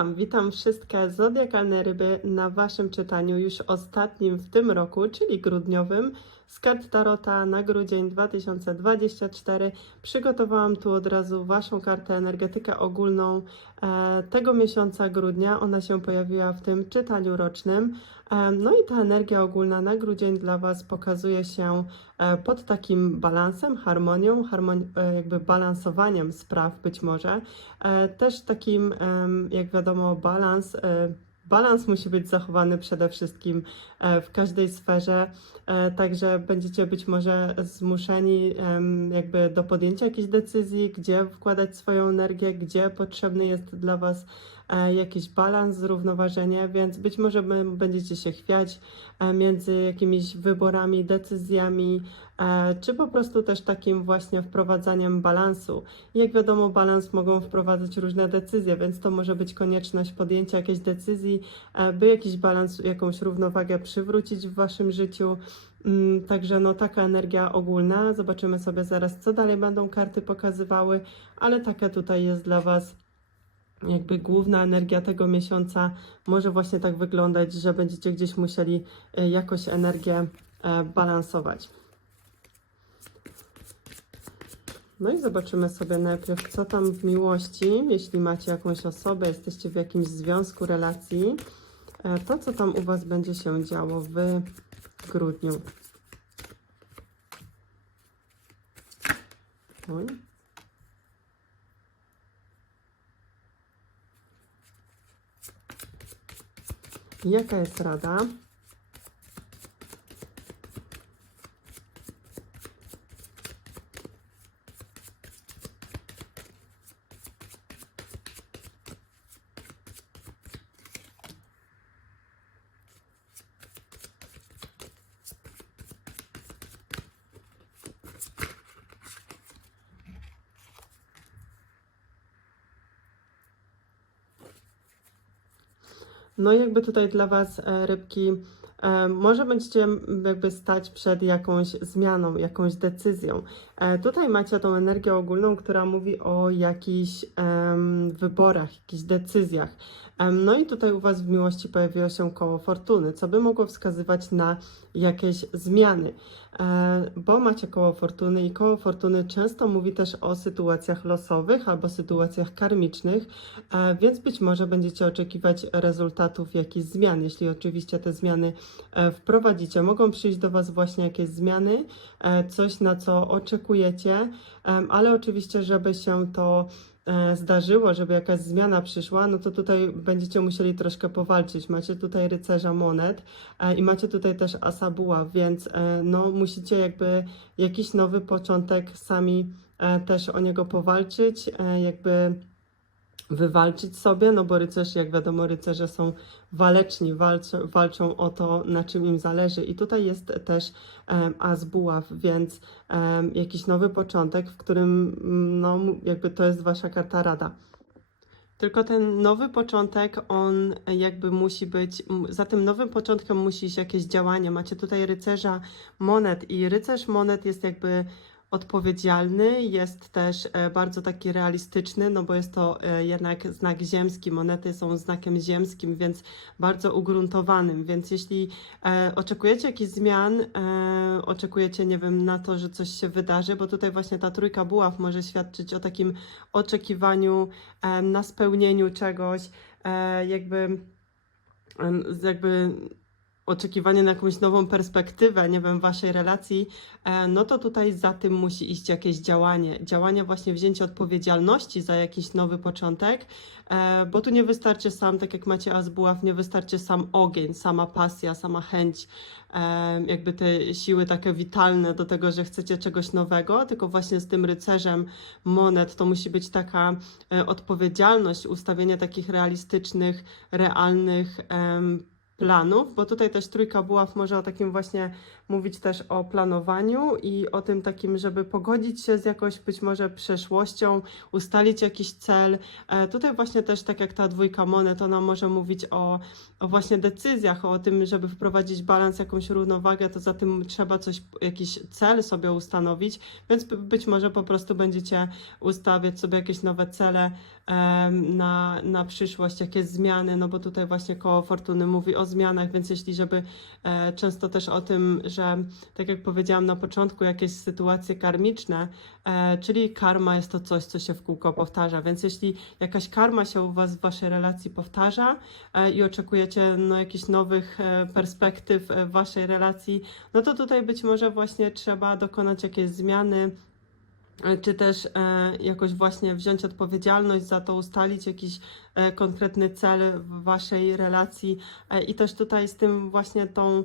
Witam, witam wszystkie zodiakalne ryby na Waszym czytaniu, już ostatnim w tym roku, czyli grudniowym, z kart Tarota na grudzień 2024. Przygotowałam tu od razu Waszą kartę energetykę ogólną e, tego miesiąca grudnia. Ona się pojawiła w tym czytaniu rocznym. E, no i ta energia ogólna na grudzień dla Was pokazuje się e, pod takim balansem, harmonią, harmoni- e, jakby balansowaniem spraw być może. Też takim, jak wiadomo, balans. Balans musi być zachowany przede wszystkim w każdej sferze, także będziecie być może zmuszeni jakby do podjęcia jakiejś decyzji, gdzie wkładać swoją energię, gdzie potrzebny jest dla Was jakiś balans, zrównoważenie, więc być może będziecie się chwiać e, między jakimiś wyborami, decyzjami, e, czy po prostu też takim właśnie wprowadzaniem balansu. Jak wiadomo, balans mogą wprowadzać różne decyzje, więc to może być konieczność podjęcia jakiejś decyzji, e, by jakiś balans, jakąś równowagę przywrócić w waszym życiu. Mm, Także no taka energia ogólna. Zobaczymy sobie zaraz, co dalej będą karty pokazywały, ale taka tutaj jest dla was jakby główna energia tego miesiąca. Może właśnie tak wyglądać, że będziecie gdzieś musieli e, jakoś energię e, balansować. No i zobaczymy sobie najpierw, co tam w miłości, jeśli macie jakąś osobę, jesteście w jakimś związku, relacji, e, to co tam u Was będzie się działo w grudniu. Oj. Jaka jest rada? No i jakby tutaj dla Was e, rybki, e, może będziecie jakby stać przed jakąś zmianą, jakąś decyzją. E, Tutaj macie tą energię ogólną, która mówi o jakichś em, wyborach, jakichś decyzjach. Em, No i tutaj u Was w miłości pojawiło się koło fortuny, co by mogło wskazywać na jakieś zmiany. E, Bo macie koło fortuny i koło fortuny często mówi też o sytuacjach losowych albo sytuacjach karmicznych, E, Więc być może będziecie oczekiwać rezultatów jakichś zmian. Jeśli oczywiście te zmiany wprowadzicie, mogą przyjść do Was właśnie jakieś zmiany, coś na co oczekujecie, em, ale oczywiście, żeby się to e, zdarzyło, żeby jakaś zmiana przyszła, no to tutaj będziecie musieli troszkę powalczyć. Macie tutaj rycerza monet e, i macie tutaj też asa buław, więc e, no musicie jakby jakiś nowy początek sami też o niego powalczyć, jakby wywalczyć sobie, no bo rycerz, jak wiadomo, rycerze są waleczni, walczą, walczą o to, na czym im zależy. I tutaj jest też um, as buław, więc em, jakiś nowy początek, w którym no, jakby to jest wasza karta rada. Tylko ten nowy początek, on jakby musi być, za tym nowym początkiem musi iść jakieś działanie. Macie tutaj rycerza monet i rycerz monet jest jakby odpowiedzialny, jest też e, bardzo taki realistyczny, no bo jest to e, jednak znak ziemski, monety są znakiem ziemskim, więc bardzo ugruntowanym, więc jeśli e, oczekujecie jakichś zmian, oczekujecie, nie wiem, na to, że coś się wydarzy, bo tutaj właśnie ta trójka buław może świadczyć o takim oczekiwaniu na spełnieniu czegoś, jakby jakby oczekiwanie na jakąś nową perspektywę, nie wiem, waszej relacji, e, no to tutaj za tym musi iść jakieś działanie. Działanie właśnie wzięcie odpowiedzialności za jakiś nowy początek, e, bo tu nie wystarczy sam, tak jak macie Azbuław, nie wystarczy sam ogień, sama pasja, sama chęć, e, jakby te siły takie witalne do tego, że chcecie czegoś nowego, tylko właśnie z tym rycerzem monet to musi być taka odpowiedzialność, ustawienie takich realistycznych, realnych planów, bo tutaj też trójka buław może o takim właśnie mówić też o planowaniu i o tym takim, żeby pogodzić się z jakąś być może przeszłością, ustalić jakiś cel. E, Tutaj właśnie też tak jak ta dwójka monet, ona może mówić o, o właśnie decyzjach, o tym, żeby wprowadzić balans, jakąś równowagę, to za tym trzeba coś, jakiś cel sobie ustanowić, więc być może po prostu będziecie ustawiać sobie jakieś nowe cele, na, na przyszłość, jakieś zmiany, no bo tutaj właśnie koło fortuny mówi o zmianach, więc jeśli żeby e, często też o tym, że tak jak powiedziałam na początku, jakieś sytuacje karmiczne, e, czyli karma jest to coś, co się w kółko powtarza, więc jeśli jakaś karma się u Was w Waszej relacji powtarza e, i oczekujecie no, jakichś nowych perspektyw w Waszej relacji, no to tutaj być może właśnie trzeba dokonać jakiejś zmiany, czy też e, jakoś właśnie wziąć odpowiedzialność za to, ustalić jakiś e, konkretny cel w waszej relacji. E, i też tutaj z tym właśnie tą e,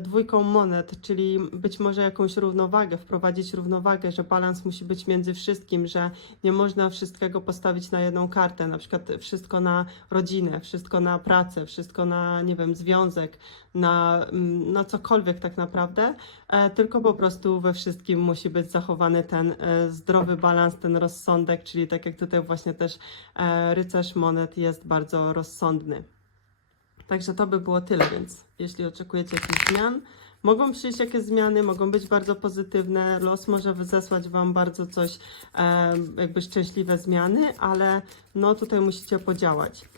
dwójką monet, czyli być może jakąś równowagę, wprowadzić równowagę, że balans musi być między wszystkim, że nie można wszystkiego postawić na jedną kartę, na przykład wszystko na rodzinę, wszystko na pracę, wszystko na, nie wiem, związek, na, mm, na cokolwiek tak naprawdę, e, tylko po prostu we wszystkim musi być zachowany ten e, zdrowy balans, ten rozsądek, czyli tak jak tutaj właśnie też e, rycerz monet jest bardzo rozsądny. Także to by było tyle, więc jeśli oczekujecie jakichś zmian, mogą przyjść jakieś zmiany, mogą być bardzo pozytywne, los może zesłać Wam bardzo coś, e, jakby szczęśliwe zmiany, ale no tutaj musicie podziałać.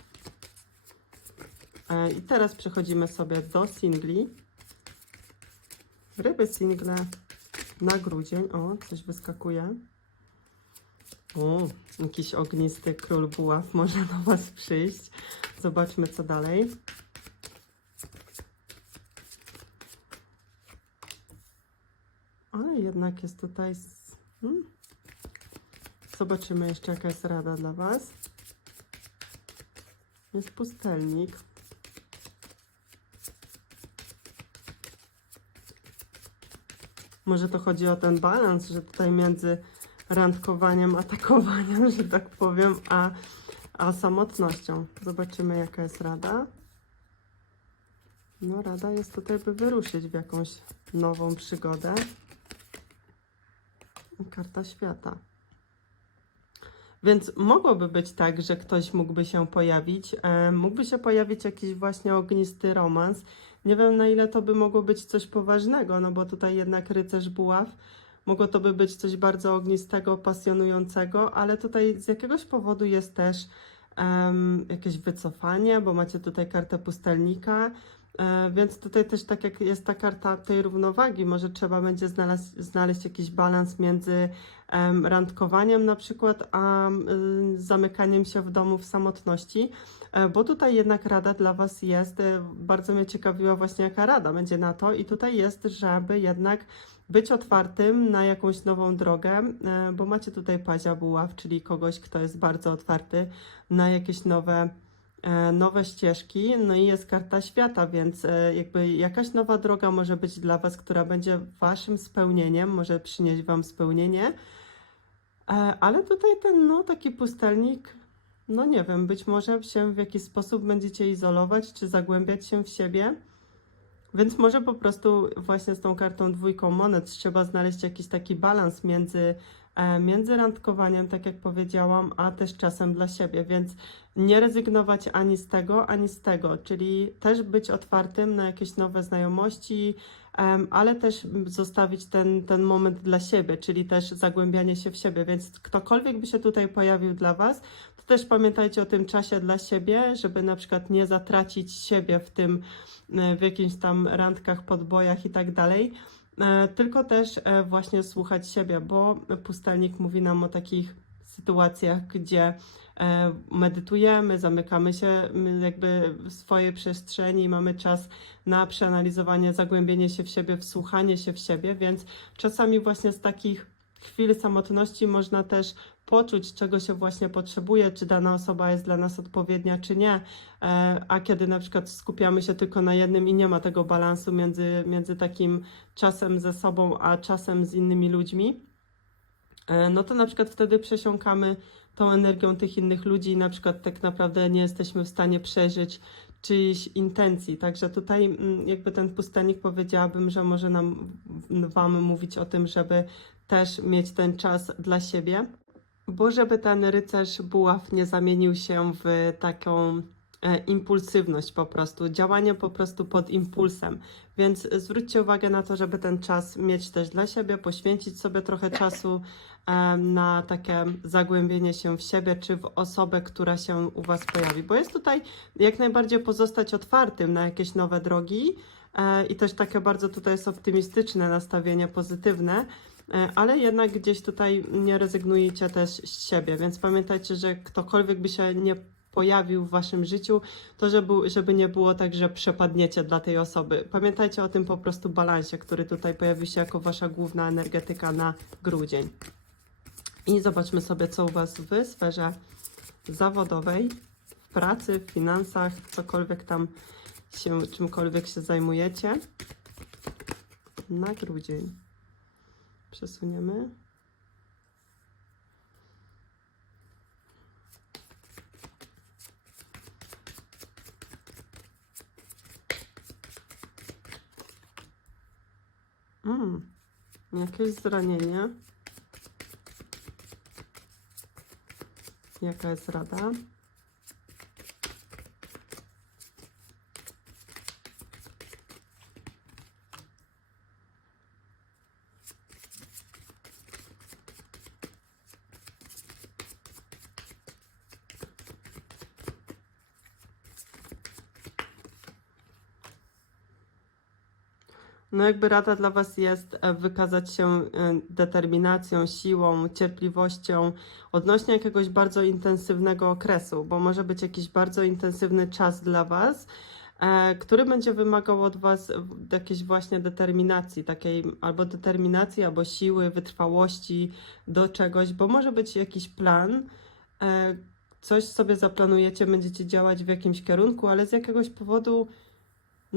E, I teraz przechodzimy sobie do singli. Ryby single na grudzień. O, coś wyskakuje. O, jakiś ognisty król buław może do Was przyjść. Zobaczmy, co dalej. Ale jednak jest tutaj. Hmm? Zobaczymy jeszcze, jaka jest rada dla Was. Jest pustelnik. Może to chodzi o ten balans, że tutaj między randkowaniem, atakowaniem, że tak powiem, a, a samotnością. Zobaczymy, jaka jest rada. No, rada jest tutaj, by wyruszyć w jakąś nową przygodę. Karta świata. Więc mogłoby być tak, że ktoś mógłby się pojawić, e, mógłby się pojawić jakiś właśnie ognisty romans. Nie wiem, na ile to by mogło być coś poważnego, no bo tutaj jednak rycerz buław, mogło to by być coś bardzo ognistego, pasjonującego, ale tutaj z jakiegoś powodu jest też em, jakieś wycofanie, bo macie tutaj kartę pustelnika, więc tutaj też tak jak jest ta karta tej równowagi, może trzeba będzie znaleźć, znaleźć jakiś balans między em, randkowaniem na przykład, a y, zamykaniem się w domu w samotności, e, bo tutaj jednak rada dla Was jest, e, bardzo mnie ciekawiła właśnie jaka rada będzie na to. I tutaj jest, żeby jednak być otwartym na jakąś nową drogę, e, bo macie tutaj pazia buław, czyli kogoś, kto jest bardzo otwarty na jakieś nowe e, nowe ścieżki, no i jest karta świata, więc e, jakby jakaś nowa droga może być dla Was, która będzie Waszym spełnieniem, może przynieść Wam spełnienie, E, ale tutaj ten, no, taki pustelnik, no nie wiem, być może się w jakiś sposób będziecie izolować, czy zagłębiać się w siebie, więc może po prostu właśnie z tą kartą dwójką monet trzeba znaleźć jakiś taki balans między, e, między randkowaniem, tak jak powiedziałam, a też czasem dla siebie, więc nie rezygnować ani z tego, ani z tego, czyli też być otwartym na jakieś nowe znajomości, ale też zostawić ten, ten moment dla siebie, czyli też zagłębianie się w siebie, więc ktokolwiek by się tutaj pojawił dla Was, to też pamiętajcie o tym czasie dla siebie, żeby na przykład nie zatracić siebie w tym, e, w jakimś tam randkach, podbojach i tak dalej, e, tylko też e, właśnie słuchać siebie, bo pustelnik mówi nam o takich sytuacjach, gdzie e, medytujemy, zamykamy się jakby w swojej przestrzeni, mamy czas na przeanalizowanie, zagłębienie się w siebie, wsłuchanie się w siebie, więc czasami właśnie z takich chwil samotności można też poczuć, czego się właśnie potrzebuje, czy dana osoba jest dla nas odpowiednia, czy nie. E, A kiedy na przykład skupiamy się tylko na jednym i nie ma tego balansu między, między takim czasem ze sobą, a czasem z innymi ludźmi, e, no to na przykład wtedy przesiąkamy tą energią tych innych ludzi i na przykład tak naprawdę nie jesteśmy w stanie przeżyć czyichś intencji. Także tutaj mm, jakby ten pustelnik powiedziałabym, że może nam Wam mówić o tym, żeby też mieć ten czas dla siebie, bo żeby ten rycerz buław nie zamienił się w taką e, impulsywność po prostu, działanie po prostu pod impulsem. Więc zwróćcie uwagę na to, żeby ten czas mieć też dla siebie, poświęcić sobie trochę czasu e, na takie zagłębienie się w siebie czy w osobę, która się u Was pojawi. Bo jest tutaj jak najbardziej pozostać otwartym na jakieś nowe drogi e, i też takie bardzo tutaj jest optymistyczne nastawienie, pozytywne. E, Ale jednak gdzieś tutaj nie rezygnujecie też z siebie, więc pamiętajcie, że ktokolwiek by się nie pojawił w waszym życiu, to żeby, żeby nie było tak, że przepadniecie dla tej osoby. Pamiętajcie o tym po prostu balansie, który tutaj pojawi się jako wasza główna energetyka na grudzień. I zobaczmy sobie, co u was w sferze zawodowej, w pracy, w finansach, cokolwiek tam się, czymkolwiek się zajmujecie na grudzień. Przesuniemy. Mm, jakieś zranienie. Jaka jest rada? No jakby rada dla Was jest e, wykazać się e, determinacją, siłą, cierpliwością odnośnie jakiegoś bardzo intensywnego okresu, bo może być jakiś bardzo intensywny czas dla Was, e, który będzie wymagał od Was jakiejś właśnie determinacji, takiej albo determinacji, albo siły, wytrwałości do czegoś, bo może być jakiś plan, coś sobie zaplanujecie, będziecie działać w jakimś kierunku, ale z jakiegoś powodu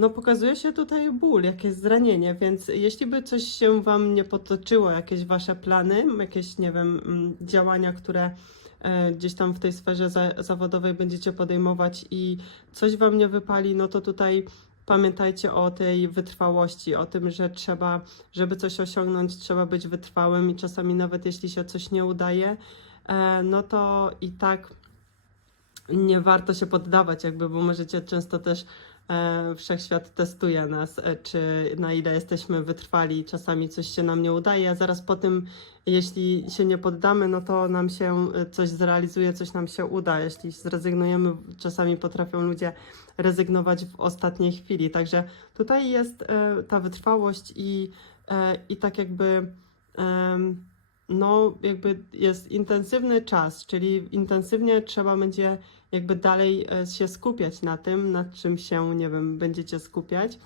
no pokazuje się tutaj ból, jakieś zranienie, więc jeśli by coś się Wam nie potoczyło, jakieś Wasze plany, jakieś, nie wiem, mm, działania, które e, gdzieś tam w tej sferze za, zawodowej będziecie podejmować i coś Wam nie wypali, no to tutaj pamiętajcie o tej wytrwałości, o tym, że trzeba, żeby coś osiągnąć, trzeba być wytrwałym i czasami nawet jeśli się coś nie udaje, e, no to i tak nie warto się poddawać, jakby, bo możecie często też wszechświat testuje nas, e, czy na ile jesteśmy wytrwali, czasami coś się nam nie udaje, a zaraz po tym, jeśli się nie poddamy, no to nam się e, coś zrealizuje, coś nam się uda. Jeśli zrezygnujemy, czasami potrafią ludzie rezygnować w ostatniej chwili. Także tutaj jest e, ta wytrwałość i, e, i tak jakby. em, no, jakby jest intensywny czas, czyli intensywnie trzeba będzie jakby dalej e, się skupiać na tym, nad czym się, nie wiem, będziecie skupiać.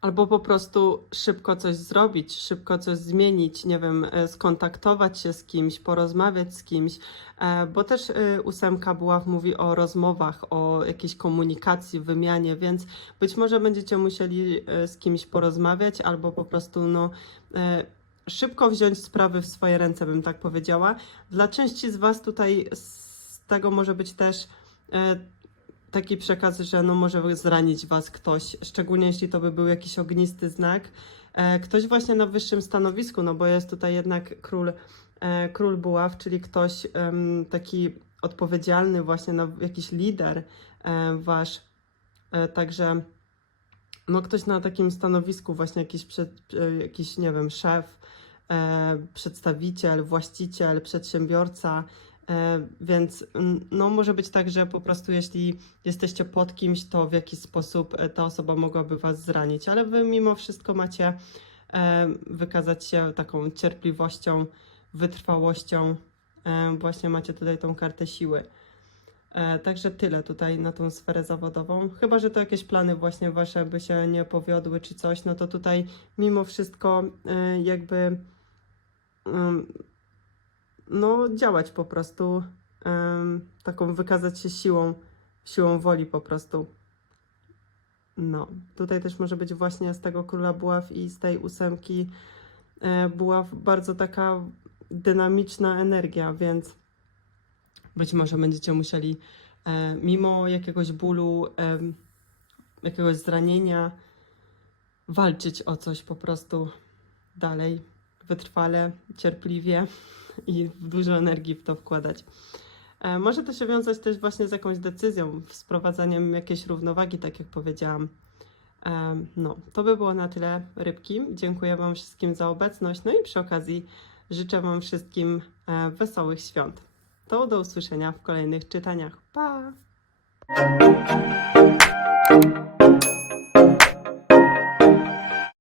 Albo po prostu szybko coś zrobić, szybko coś zmienić, nie wiem, e, skontaktować się z kimś, porozmawiać z kimś, e, bo też ósemka buław mówi o rozmowach, o jakiejś komunikacji, wymianie, więc być może będziecie musieli z kimś porozmawiać, albo po prostu, no, szybko wziąć sprawy w swoje ręce, bym tak powiedziała. Dla części z Was tutaj z tego może być też e, taki przekaz, że no może zranić Was ktoś, szczególnie jeśli to by był jakiś ognisty znak. E, ktoś właśnie na wyższym stanowisku, no bo jest tutaj jednak król, e, król buław, czyli ktoś taki odpowiedzialny właśnie, na jakiś lider Wasz. Także no ktoś na takim stanowisku, właśnie jakiś, jakiś nie wiem, szef, przedstawiciel, właściciel, przedsiębiorca, e, więc no może być tak, że po prostu jeśli jesteście pod kimś, to w jakiś sposób e, ta osoba mogłaby was zranić, ale wy mimo wszystko macie e, wykazać się taką cierpliwością, wytrwałością, e, właśnie macie tutaj tą kartę siły. E, Także tyle tutaj na tą sferę zawodową. Chyba, że to jakieś plany właśnie wasze by się nie powiodły czy coś, no to tutaj mimo wszystko e, jakby no działać po prostu, taką wykazać się siłą, siłą woli po prostu. No, tutaj też może być właśnie z tego króla buław i z tej ósemki e, buław bardzo taka dynamiczna energia, więc być może będziecie musieli e, mimo jakiegoś bólu, jakiegoś zranienia, walczyć o coś po prostu dalej, wytrwale, cierpliwie i dużo energii w to wkładać. E, Może to się wiązać też właśnie z jakąś decyzją, z wprowadzaniem jakiejś równowagi, tak jak powiedziałam. Em, No, to by było na tyle rybki. Dziękuję Wam wszystkim za obecność. No i przy okazji życzę Wam wszystkim e, wesołych świąt. To do usłyszenia w kolejnych czytaniach. Pa!